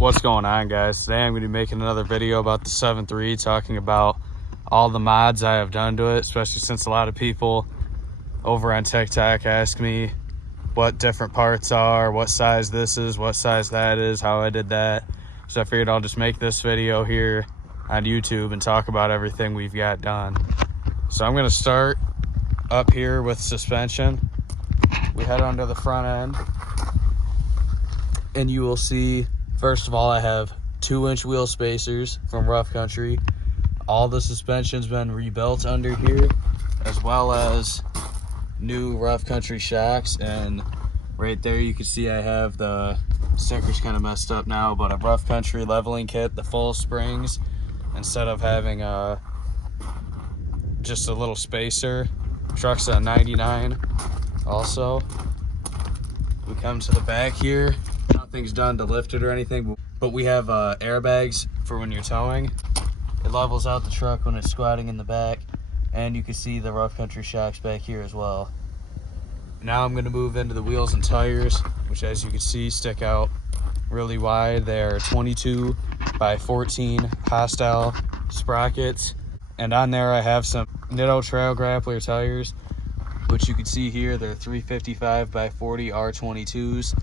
What's going on, guys? Today I'm going to be making another video about the 7.3, talking about all the mods I have done to it, especially since a lot of people over on TikTok ask me what different parts are, what size this is, what size that is, how I did that. So I figured I'll just make this video here on YouTube and talk about everything we've got done. So I'm going to start up here with suspension. We head onto the front end and you will see, first of all, I have 2-inch wheel spacers from Rough Country. All the suspension's been rebuilt under here, as well as new Rough Country shocks. And right there you can see I have the sticker's kind of messed up now, but a Rough Country leveling kit, the full springs, instead of having just a little spacer. Truck's a 99 also. We come to the back here. Nothing's done to lift it or anything, but we have airbags for when you're towing. It levels out the truck when it's squatting in the back, and you can see the Rough Country shocks back here as well. Now I'm going to move into the wheels and tires, which, as you can see, stick out really wide. They're 22 by 14 hostile sprockets, and on there I have some Nitto Trail Grappler tires, which you can see here. They're 355 by 40 R22s.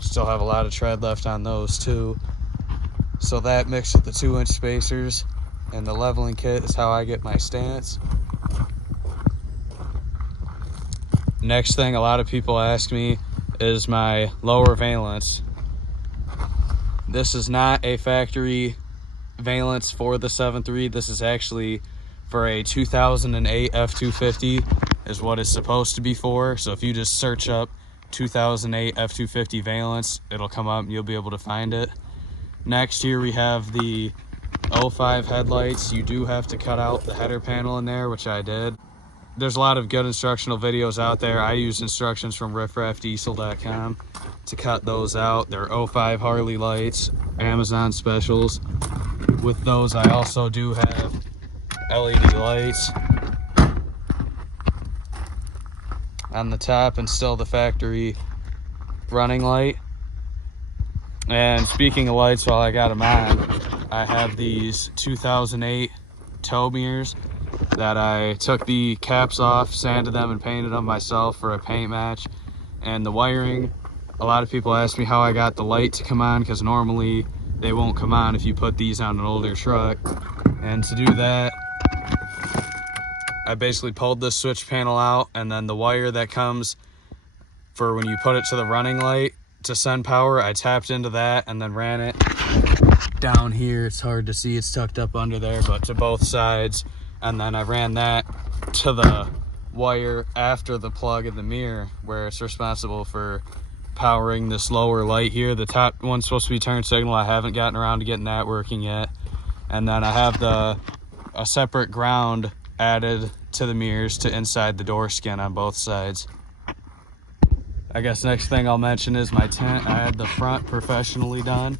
Still have a lot of tread left on those too. So that mixed with the 2-inch spacers and the leveling kit is how I get my stance. Next thing a lot of people ask me is my lower valence. This is not a factory valence for the 7.3. This is actually for a 2008 F250 is what it's supposed to be for. So if you just search up 2008 F250 valence, it'll come up and you'll be able to find it. Next, here we have the 05 headlights. You do have to cut out the header panel in there, which I did. There's a lot of good instructional videos out there. I used instructions from riffraffdiesel.com to cut those out. They're 05 Harley lights, Amazon specials. With those, I also do have LED lights on the top and still the factory running light. And speaking of lights, while I got them on, I have these 2008 tow mirrors that I took the caps off, sanded them, and painted them myself for a paint match. And the wiring, a lot of people ask me how I got the light to come on, because normally they won't come on if you put these on an older truck. And to do that, I basically pulled this switch panel out, and then the wire that comes for when you put it to the running light to send power, I tapped into that and then ran it down here. It's hard to see, it's tucked up under there, but to both sides. And then I ran that to the wire after the plug of the mirror, where it's responsible for powering this lower light here. The top one's supposed to be turn signal. I haven't gotten around to getting that working yet. And then I have a separate ground added to the mirrors to inside the door skin on both sides. I guess next thing I'll mention is my tent. I had the front professionally done.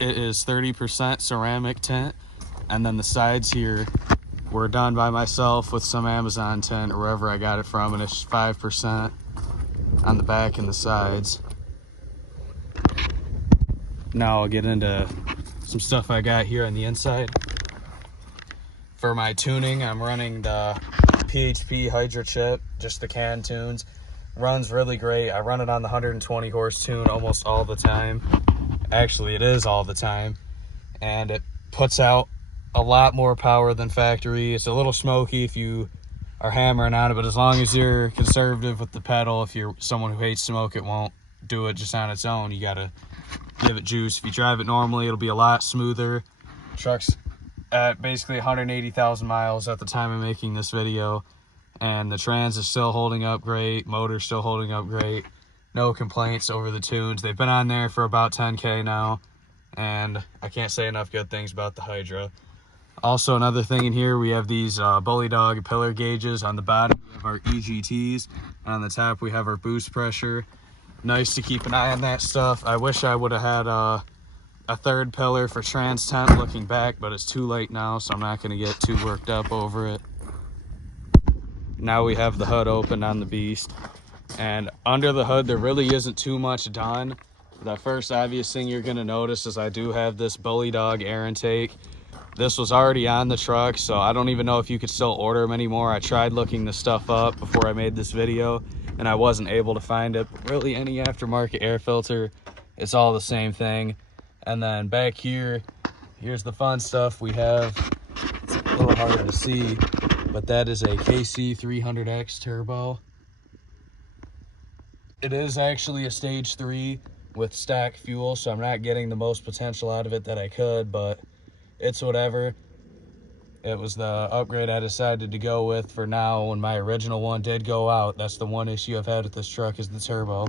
It is 30% ceramic tint, and then the sides here were done by myself with some Amazon tint or wherever I got it from, and it's 5% on the back and the sides. Now I'll get into some stuff I got here on the inside. For my tuning, I'm running the PHP Hydra chip, just the can tunes. Runs really great. I run it on the 120 horse tune almost all the time. Actually, it is all the time. And it puts out a lot more power than factory. It's a little smoky if you are hammering on it, but as long as you're conservative with the pedal, if you're someone who hates smoke, it won't do it just on its own. You gotta give it juice. If you drive it normally, it'll be a lot smoother. Truck's at basically 180,000 miles at the time of making this video, and the trans is still holding up great, motor's still holding up great. No complaints over the tunes. They've been on there for about 10K now, and I can't say enough good things about the Hydra. Also, another thing in here, we have these Bully Dog pillar gauges. On the bottom we have our EGTs, and on the top we have our boost pressure. Nice to keep an eye on that stuff. I wish I would have had a third pillar for trans temp looking back, but it's too late now, so I'm not going to get too worked up over it. Now we have the hood open on the beast, and under the hood there really isn't too much done. The first obvious thing you're gonna notice is I do have this Bully Dog air intake. This was already on the truck, so I don't even know if you could still order them anymore. I tried looking this stuff up before I made this video, and I wasn't able to find it. But really, any aftermarket air filter, it's all the same thing. And then back here, here's the fun stuff we have. It's a little hard to see, but that is a KC 300X turbo. It is actually a stage 3 with stack fuel, so I'm not getting the most potential out of it that I could, but it's whatever. It was the upgrade I decided to go with for now. When my original one did go out, that's the one issue I've had with this truck, is the turbo.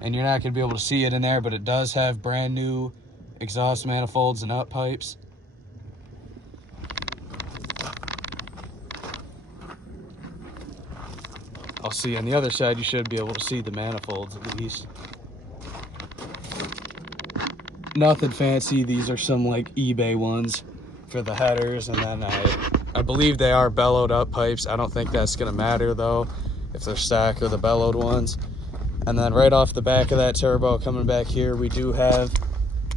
And you're not going to be able to see it in there, but it does have brand new exhaust manifolds and up pipes. I'll see on the other side, you should be able to see the manifolds at least. Nothing fancy. These are some like eBay ones for the headers, and then I believe they are bellowed up pipes. I don't think that's gonna matter though, if they're stacked or the bellowed ones. And then right off the back of that turbo, coming back here, we do have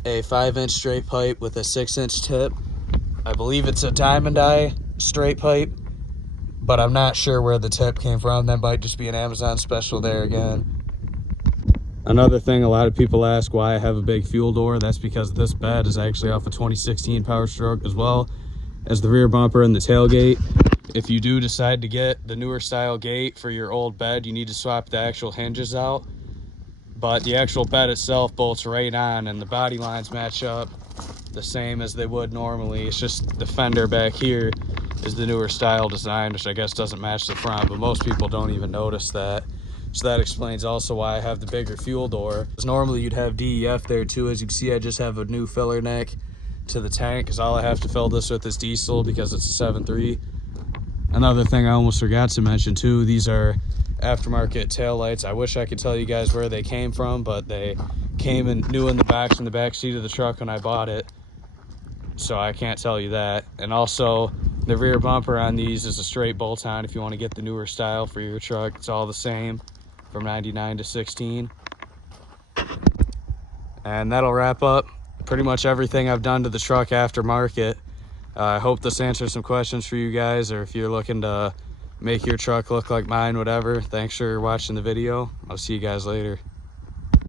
a 5-inch straight pipe with a 6-inch tip. I believe it's a diamond eye straight pipe, but I'm not sure where the tip came from. That might just be an Amazon special there again. Another thing, a lot of people ask why I have a big fuel door. That's because this bed is actually off a 2016 Powerstroke, as well as the rear bumper and the tailgate. If you do decide to get the newer style gate for your old bed, you need to swap the actual hinges out. But the actual bed itself bolts right on, and the body lines match up the same as they would normally. It's just the fender back here is the newer style design, which I guess doesn't match the front, but most people don't even notice that. So that explains also why I have the bigger fuel door. Because normally you'd have DEF there too. As you can see, I just have a new filler neck to the tank, because all I have to fill this with is diesel because it's a 7.3. Another thing I almost forgot to mention too, these are aftermarket tail lights. I wish I could tell you guys where they came from, but they came in new in the box in the back seat of the truck when I bought it, so I can't tell you that. And also, the rear bumper on these is a straight bolt-on if you want to get the newer style for your truck. It's all the same from 99 to 16. And that'll wrap up pretty much everything I've done to the truck aftermarket. I hope this answers some questions for you guys, or if you're looking to make your truck look like mine, whatever. Thanks for watching the video. I'll see you guys later.